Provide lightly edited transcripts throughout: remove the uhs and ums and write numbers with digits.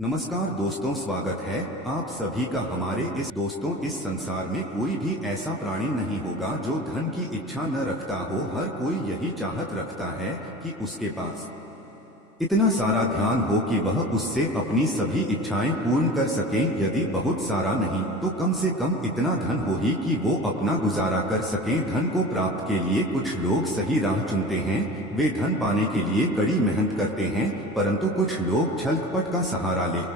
नमस्कार दोस्तों, स्वागत है आप सभी का हमारे इस संसार में कोई भी ऐसा प्राणी नहीं होगा जो धन की इच्छा न रखता हो। हर कोई यही चाहत रखता है कि उसके पास इतना सारा ध्यान हो कि वह उससे अपनी सभी इच्छाएं पूर्ण कर सके। यदि बहुत सारा नहीं तो कम से कम इतना धन हो ही कि वो अपना गुजारा कर सके। धन को प्राप्त के लिए कुछ लोग सही राह चुनते हैं, वे धन पाने के लिए कड़ी मेहनत करते हैं, परंतु कुछ लोग छल कपट का सहारा ले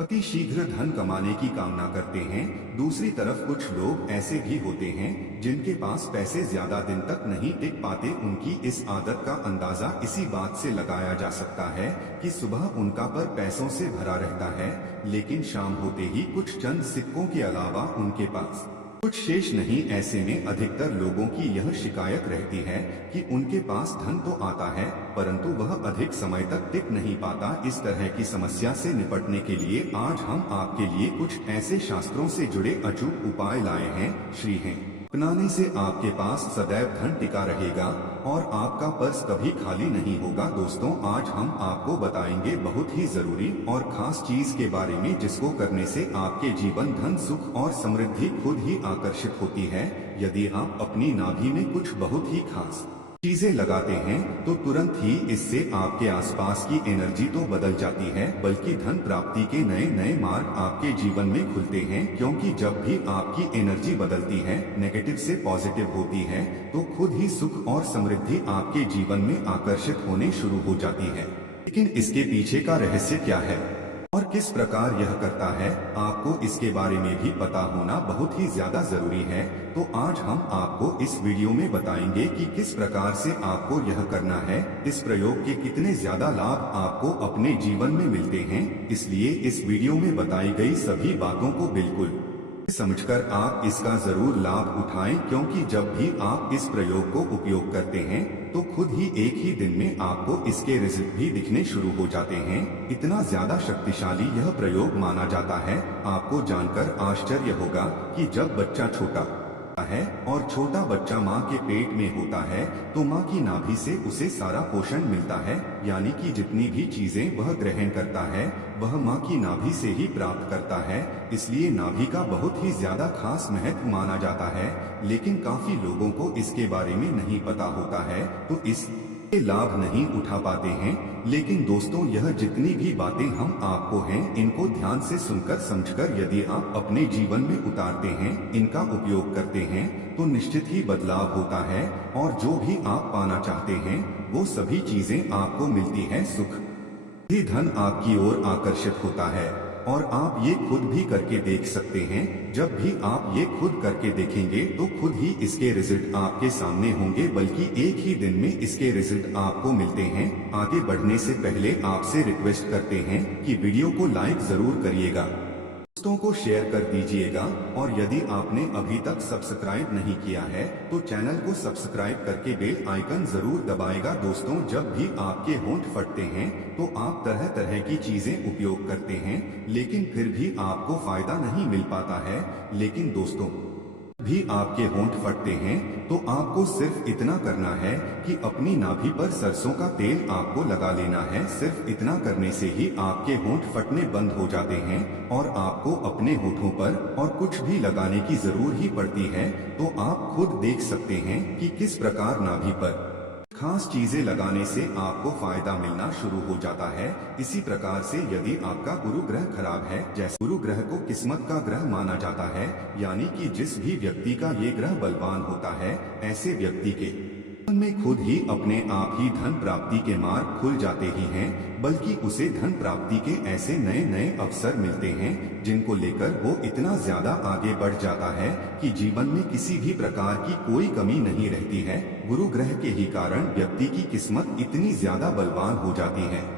अति शीघ्र धन कमाने की कामना करते हैं। दूसरी तरफ कुछ लोग ऐसे भी होते हैं जिनके पास पैसे ज्यादा दिन तक नहीं टिक पाते। उनकी इस आदत का अंदाजा इसी बात से लगाया जा सकता है कि सुबह उनका पर पैसों से भरा रहता है, लेकिन शाम होते ही कुछ चंद सिक्कों के अलावा उनके पास कुछ शेष नहीं। ऐसे में अधिकतर लोगों की यह शिकायत रहती है कि उनके पास धन तो आता है परंतु वह अधिक समय तक टिक नहीं पाता। इस तरह की समस्या से निपटने के लिए आज हम आपके लिए कुछ ऐसे शास्त्रों से जुड़े अचूक उपाय लाए हैं। श्री हैं अपनाने से आपके पास सदैव धन टिका रहेगा और आपका पर्स कभी खाली नहीं होगा। दोस्तों, आज हम आपको बताएंगे बहुत ही जरूरी और खास चीज के बारे में जिसको करने से आपके जीवन धन, सुख और समृद्धि खुद ही आकर्षित होती है। यदि आप अपनी नाभि में कुछ बहुत ही खास चीजें लगाते हैं तो तुरंत ही इससे आपके आसपास की एनर्जी तो बदल जाती है, बल्कि धन प्राप्ति के नए नए मार्ग आपके जीवन में खुलते हैं। क्योंकि जब भी आपकी एनर्जी बदलती है, नेगेटिव से पॉजिटिव होती है, तो खुद ही सुख और समृद्धि आपके जीवन में आकर्षित होने शुरू हो जाती है। लेकिन इसके पीछे का रहस्य क्या है और किस प्रकार यह करता है, आपको इसके बारे में भी पता होना बहुत ही ज्यादा जरूरी है। तो आज हम आपको इस वीडियो में बताएंगे कि किस प्रकार से आपको यह करना है, इस प्रयोग के कितने ज्यादा लाभ आपको अपने जीवन में मिलते हैं। इसलिए इस वीडियो में बताई गई सभी बातों को बिल्कुल समझकर आप इसका जरूर लाभ उठाएं, क्योंकि जब भी आप इस प्रयोग को उपयोग करते हैं तो खुद ही एक ही दिन में आपको इसके रिजल्ट भी दिखने शुरू हो जाते हैं। इतना ज्यादा शक्तिशाली यह प्रयोग माना जाता है। आपको जानकर आश्चर्य होगा कि जब बच्चा छोटा है और छोटा बच्चा माँ के पेट में होता है तो माँ की नाभि से उसे सारा पोषण मिलता है, यानी कि जितनी भी चीजें वह ग्रहण करता है वह माँ की नाभि से ही प्राप्त करता है। इसलिए नाभि का बहुत ही ज्यादा खास महत्व माना जाता है, लेकिन काफी लोगों को इसके बारे में नहीं पता होता है तो इसके लाभ नहीं उठा पाते हैं। लेकिन दोस्तों, यह जितनी भी बातें हम आपको हैं इनको ध्यान से सुनकर समझकर यदि आप अपने जीवन में उतारते हैं, इनका उपयोग करते हैं, तो निश्चित ही बदलाव होता है और जो भी आप पाना चाहते हैं वो सभी चीजें आपको मिलती हैं। सुख भी धन आपकी ओर आकर्षित होता है और आप ये खुद भी करके देख सकते हैं। जब भी आप ये खुद करके देखेंगे तो खुद ही इसके रिजल्ट आपके सामने होंगे, बल्कि एक ही दिन में इसके रिजल्ट आपको मिलते हैं। आगे बढ़ने से पहले आपसे रिक्वेस्ट करते हैं कि वीडियो को लाइक जरूर करिएगा, दोस्तों को शेयर कर दीजिएगा और यदि आपने अभी तक सब्सक्राइब नहीं किया है तो चैनल को सब्सक्राइब करके बेल आइकन जरूर दबाएगा। दोस्तों, जब भी आपके होंठ फटते हैं तो आप तरह तरह की चीजें उपयोग करते हैं, लेकिन फिर भी आपको फायदा नहीं मिल पाता है। लेकिन दोस्तों, भी आपके होंठ फटते हैं तो आपको सिर्फ इतना करना है कि अपनी नाभि पर सरसों का तेल आपको लगा लेना है। सिर्फ इतना करने से ही आपके होंठ फटने बंद हो जाते हैं और आपको अपने होठों पर और कुछ भी लगाने की जरूरत ही पड़ती है। तो आप खुद देख सकते हैं कि किस प्रकार नाभि पर खास चीजें लगाने से आपको फायदा मिलना शुरू हो जाता है। इसी प्रकार से यदि आपका गुरु ग्रह खराब है, जैसे गुरु ग्रह को किस्मत का ग्रह माना जाता है, यानी कि जिस भी व्यक्ति का ये ग्रह बलवान होता है, ऐसे व्यक्ति के जीवन में खुद ही अपने आप ही धन प्राप्ति के मार्ग खुल जाते ही हैं, बल्कि उसे धन प्राप्ति के ऐसे नए नए अवसर मिलते हैं जिनको लेकर वो इतना ज्यादा आगे बढ़ जाता है कि जीवन में किसी भी प्रकार की कोई कमी नहीं रहती है। गुरु ग्रह के ही कारण व्यक्ति की किस्मत इतनी ज्यादा बलवान हो जाती है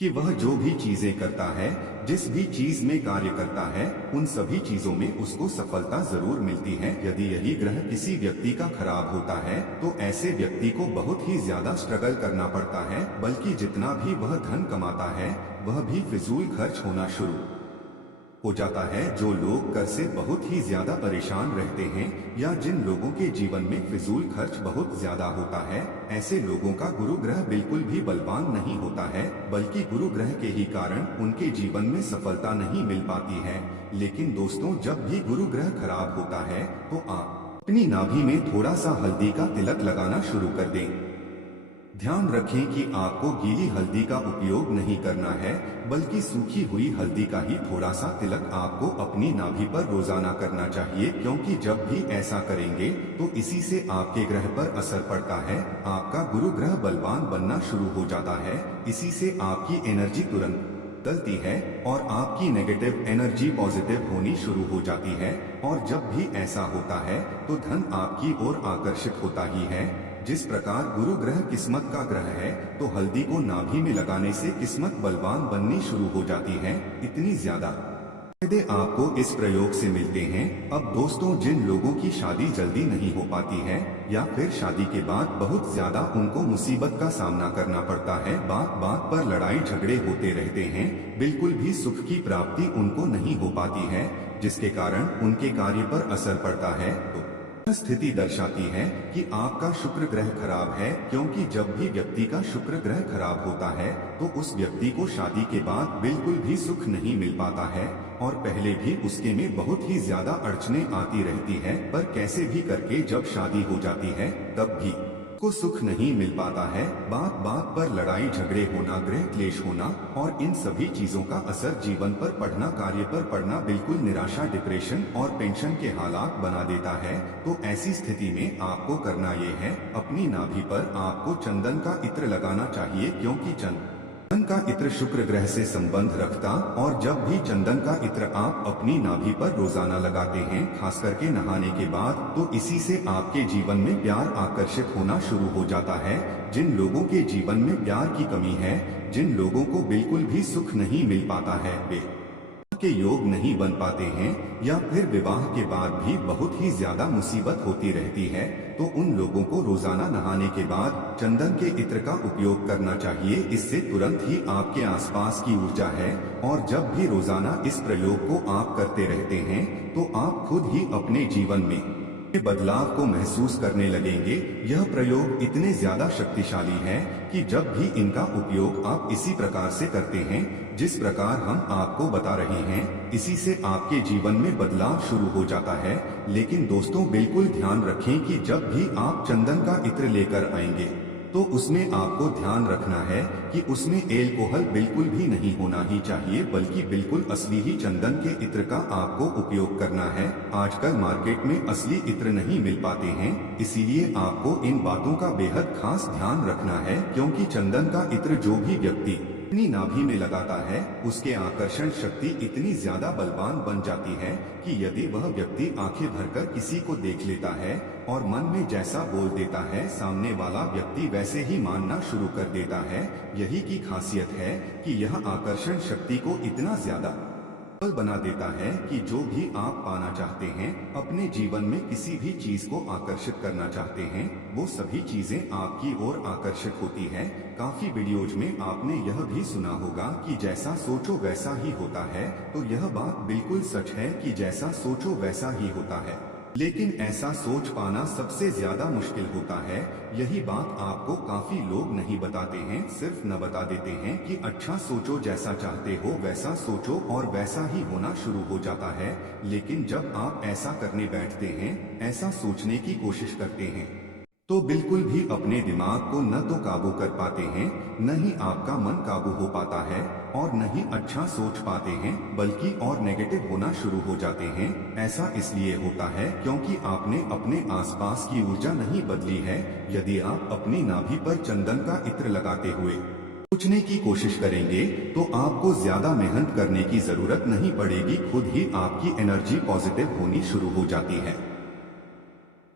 कि वह जो भी चीजें करता है, जिस भी चीज में कार्य करता है, उन सभी चीजों में उसको सफलता जरूर मिलती है। यदि यही ग्रह किसी व्यक्ति का खराब होता है तो ऐसे व्यक्ति को बहुत ही ज्यादा स्ट्रगल करना पड़ता है, बल्कि जितना भी वह धन कमाता है वह भी फिजूल खर्च होना शुरू हो जाता है। जो लोग कर से बहुत ही ज्यादा परेशान रहते हैं या जिन लोगों के जीवन में फिजूल खर्च बहुत ज्यादा होता है, ऐसे लोगों का गुरु ग्रह बिल्कुल भी बलवान नहीं होता है, बल्कि गुरु ग्रह के ही कारण उनके जीवन में सफलता नहीं मिल पाती है। लेकिन दोस्तों, जब भी गुरु ग्रह खराब होता है तो आप अपनी नाभि में थोड़ा सा हल्दी का तिलक लगाना शुरू कर दें। ध्यान रखें कि आपको गीली हल्दी का उपयोग नहीं करना है, बल्कि सूखी हुई हल्दी का ही थोड़ा सा तिलक आपको अपनी नाभि पर रोजाना करना चाहिए, क्योंकि जब भी ऐसा करेंगे तो इसी से आपके ग्रह पर असर पड़ता है। आपका गुरु ग्रह बलवान बनना शुरू हो जाता है। इसी से आपकी एनर्जी तुरंत बदलती है और आपकी नेगेटिव एनर्जी पॉजिटिव होनी शुरू हो जाती है। और जब भी ऐसा होता है तो धन आपकी ओर आकर्षित होता ही है। जिस प्रकार गुरु ग्रह किस्मत का ग्रह है, तो हल्दी को नाभि में लगाने से किस्मत बलवान बननी शुरू हो जाती है। इतनी ज्यादा फायदे आपको इस प्रयोग से मिलते हैं। अब दोस्तों, जिन लोगों की शादी जल्दी नहीं हो पाती है या फिर शादी के बाद बहुत ज्यादा उनको मुसीबत का सामना करना पड़ता है, बात बात पर लड़ाई झगड़े होते रहते हैं, बिल्कुल भी सुख की प्राप्ति उनको नहीं हो पाती है, जिसके कारण उनके कार्य पर असर पड़ता है, तो स्थिति दर्शाती है कि आपका शुक्र ग्रह खराब है। क्योंकि जब भी व्यक्ति का शुक्र ग्रह खराब होता है तो उस व्यक्ति को शादी के बाद बिल्कुल भी सुख नहीं मिल पाता है और पहले भी उसके में बहुत ही ज्यादा अड़चने आती रहती है, पर कैसे भी करके जब शादी हो जाती है तब भी को सुख नहीं मिल पाता है। बात बात पर लड़ाई झगड़े होना, गृह क्लेश होना और इन सभी चीजों का असर जीवन पर पढ़ना, कार्य पर पड़ना बिल्कुल निराशा, डिप्रेशन और पेंशन के हालात बना देता है। तो ऐसी स्थिति में आपको करना ये है, अपनी नाभि पर आपको चंदन का इत्र लगाना चाहिए, क्योंकि चंदन का इत्र शुक्र ग्रह से संबंध रखता और जब भी चंदन का इत्र आप अपनी नाभि पर रोजाना लगाते हैं, खास करके नहाने के बाद, तो इसी से आपके जीवन में प्यार आकर्षित होना शुरू हो जाता है। जिन लोगों के जीवन में प्यार की कमी है, जिन लोगों को बिल्कुल भी सुख नहीं मिल पाता है, वे के योग नहीं बन पाते हैं या फिर विवाह के बाद भी बहुत ही ज्यादा मुसीबत होती रहती है, तो उन लोगों को रोजाना नहाने के बाद चंदन के इत्र का उपयोग करना चाहिए। इससे तुरंत ही आपके आसपास की ऊर्जा है और जब भी रोजाना इस प्रयोग को आप करते रहते हैं तो आप खुद ही अपने जीवन में बदलाव को महसूस करने लगेंगे। यह प्रयोग इतने ज्यादा शक्तिशाली है कि जब भी इनका उपयोग आप इसी प्रकार से करते हैं जिस प्रकार हम आपको बता रहे हैं, इसी से आपके जीवन में बदलाव शुरू हो जाता है। लेकिन दोस्तों, बिल्कुल ध्यान रखें कि जब भी आप चंदन का इत्र लेकर आएंगे तो उसमें आपको ध्यान रखना है कि उसमें एल्कोहल बिल्कुल भी नहीं होना ही चाहिए, बल्कि बिल्कुल असली ही चंदन के इत्र का आपको उपयोग करना है। आजकल मार्केट में असली इत्र नहीं मिल पाते हैं, इसीलिए आपको इन बातों का बेहद खास ध्यान रखना है, क्योंकि चंदन का इत्र जो भी व्यक्ति अपनी नाभि में लगाता है, उसके आकर्षण शक्ति इतनी ज्यादा बलवान बन जाती है कि यदि वह व्यक्ति आंखें भरकर किसी को देख लेता है और मन में जैसा बोल देता है, सामने वाला व्यक्ति वैसे ही मानना शुरू कर देता है। यही की खासियत है कि यह आकर्षण शक्ति को इतना ज्यादा बना देता है कि जो भी आप पाना चाहते हैं, अपने जीवन में किसी भी चीज को आकर्षित करना चाहते हैं, वो सभी चीजें आपकी ओर आकर्षित होती है। काफी वीडियोज में आपने यह भी सुना होगा कि जैसा सोचो वैसा ही होता है, तो यह बात बिल्कुल सच है कि जैसा सोचो वैसा ही होता है। लेकिन ऐसा सोच पाना सबसे ज्यादा मुश्किल होता है। यही बात आपको काफी लोग नहीं बताते हैं, सिर्फ न बता देते हैं कि अच्छा सोचो, जैसा चाहते हो वैसा सोचो और वैसा ही होना शुरू हो जाता है। लेकिन जब आप ऐसा करने बैठते हैं, ऐसा सोचने की कोशिश करते हैं, तो बिल्कुल भी अपने दिमाग को न तो काबू कर पाते हैं, न ही आपका मन काबू हो पाता है और न ही अच्छा सोच पाते हैं, बल्कि और नेगेटिव होना शुरू हो जाते हैं। ऐसा इसलिए होता है क्योंकि आपने अपने आसपास की ऊर्जा नहीं बदली है। यदि आप अपनी नाभि पर चंदन का इत्र लगाते हुए सोचने की कोशिश करेंगे तो आपको ज्यादा मेहनत करने की जरूरत नहीं पड़ेगी, खुद ही आपकी एनर्जी पॉजिटिव होनी शुरू हो जाती है।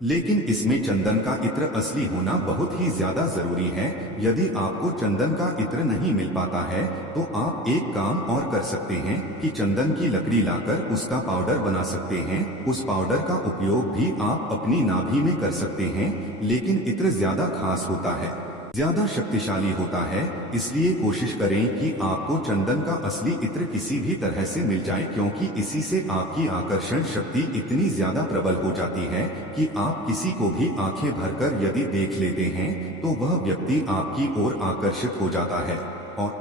लेकिन इसमें चंदन का इत्र असली होना बहुत ही ज्यादा जरूरी है। यदि आपको चंदन का इत्र नहीं मिल पाता है तो आप एक काम और कर सकते हैं कि चंदन की लकड़ी लाकर उसका पाउडर बना सकते हैं। उस पाउडर का उपयोग भी आप अपनी नाभि में कर सकते हैं, लेकिन इत्र ज्यादा खास होता है। ज्यादा शक्तिशाली होता है। इसलिए कोशिश करें कि आपको चंदन का असली इत्र किसी भी तरह से मिल जाए, क्योंकि इसी से आपकी आकर्षण शक्ति इतनी ज्यादा प्रबल हो जाती है कि आप किसी को भी आंखें भरकर यदि देख लेते हैं तो वह व्यक्ति आपकी ओर आकर्षित हो जाता है और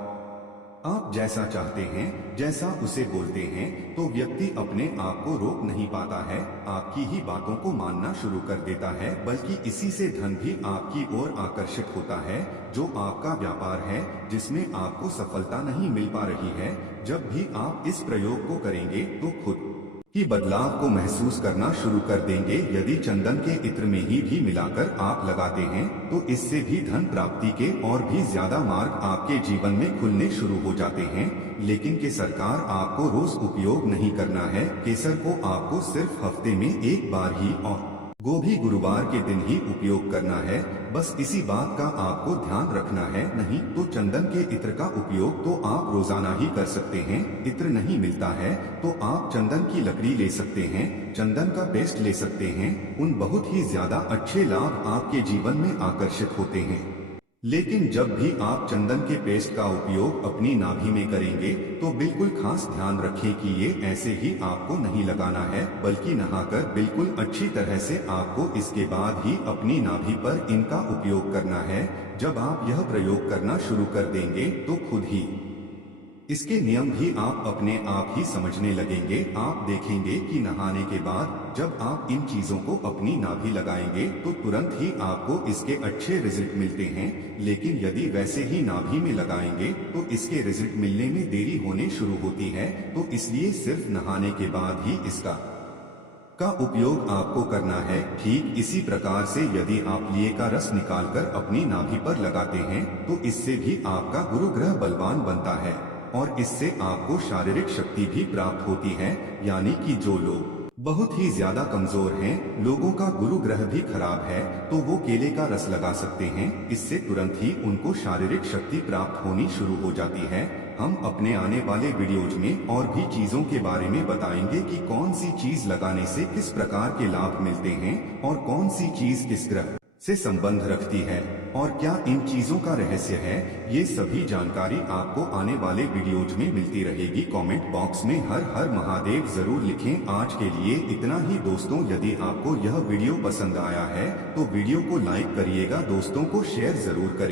आप जैसा चाहते हैं, जैसा उसे बोलते हैं, तो व्यक्ति अपने आप को रोक नहीं पाता है, आपकी ही बातों को मानना शुरू कर देता है। बल्कि इसी से धन भी आपकी ओर आकर्षित होता है। जो आपका व्यापार है जिसमें आपको सफलता नहीं मिल पा रही है, जब भी आप इस प्रयोग को करेंगे तो खुद ही बदलाव को महसूस करना शुरू कर देंगे। यदि चंदन के इत्र में ही भी मिलाकर आप लगाते हैं तो इससे भी धन प्राप्ति के और भी ज्यादा मार्ग आपके जीवन में खुलने शुरू हो जाते हैं। लेकिन केसर का आपको रोज उपयोग नहीं करना है। केसर को आपको सिर्फ हफ्ते में एक बार ही और गोभी गुरुवार के दिन ही उपयोग करना है। बस इसी बात का आपको ध्यान रखना है। नहीं तो चंदन के इत्र का उपयोग तो आप रोजाना ही कर सकते हैं। इत्र नहीं मिलता है तो आप चंदन की लकड़ी ले सकते हैं, चंदन का पेस्ट ले सकते हैं। उन बहुत ही ज्यादा अच्छे लाभ आपके जीवन में आकर्षित होते हैं। लेकिन जब भी आप चंदन के पेस्ट का उपयोग अपनी नाभि में करेंगे तो बिल्कुल खास ध्यान रखें कि ये ऐसे ही आपको नहीं लगाना है, बल्कि नहाकर बिल्कुल अच्छी तरह से आपको इसके बाद ही अपनी नाभि पर इनका उपयोग करना है। जब आप यह प्रयोग करना शुरू कर देंगे तो खुद ही इसके नियम भी आप अपने आप ही समझने लगेंगे। आप देखेंगे कि नहाने के बाद जब आप इन चीजों को अपनी नाभि लगाएंगे तो तुरंत ही आपको इसके अच्छे रिजल्ट मिलते हैं। लेकिन यदि वैसे ही नाभि में लगाएंगे तो इसके रिजल्ट मिलने में देरी होने शुरू होती है। तो इसलिए सिर्फ नहाने के बाद ही इसका उपयोग आपको करना है। ठीक इसी प्रकार से यदि आप लिए का रस निकालकर अपनी नाभि पर लगाते हैं तो इससे भी आपका गुरु ग्रह बलवान बनता है और इससे आपको शारीरिक शक्ति भी प्राप्त होती है। यानी कि जो लोग बहुत ही ज्यादा कमजोर हैं, लोगों का गुरु ग्रह भी खराब है, तो वो केले का रस लगा सकते हैं। इससे तुरंत ही उनको शारीरिक शक्ति प्राप्त होनी शुरू हो जाती है। हम अपने आने वाले वीडियोज में और भी चीजों के बारे में बताएंगे कि कौन सी चीज लगाने से किस प्रकार के लाभ मिलते हैं और कौन सी चीज किस ग्रह से संबंध रखती है और क्या इन चीजों का रहस्य है। ये सभी जानकारी आपको आने वाले वीडियोज में मिलती रहेगी। कमेंट बॉक्स में हर हर महादेव जरूर लिखें। आज के लिए इतना ही दोस्तों। यदि आपको यह वीडियो पसंद आया है तो वीडियो को लाइक करिएगा, दोस्तों को शेयर जरूर करें।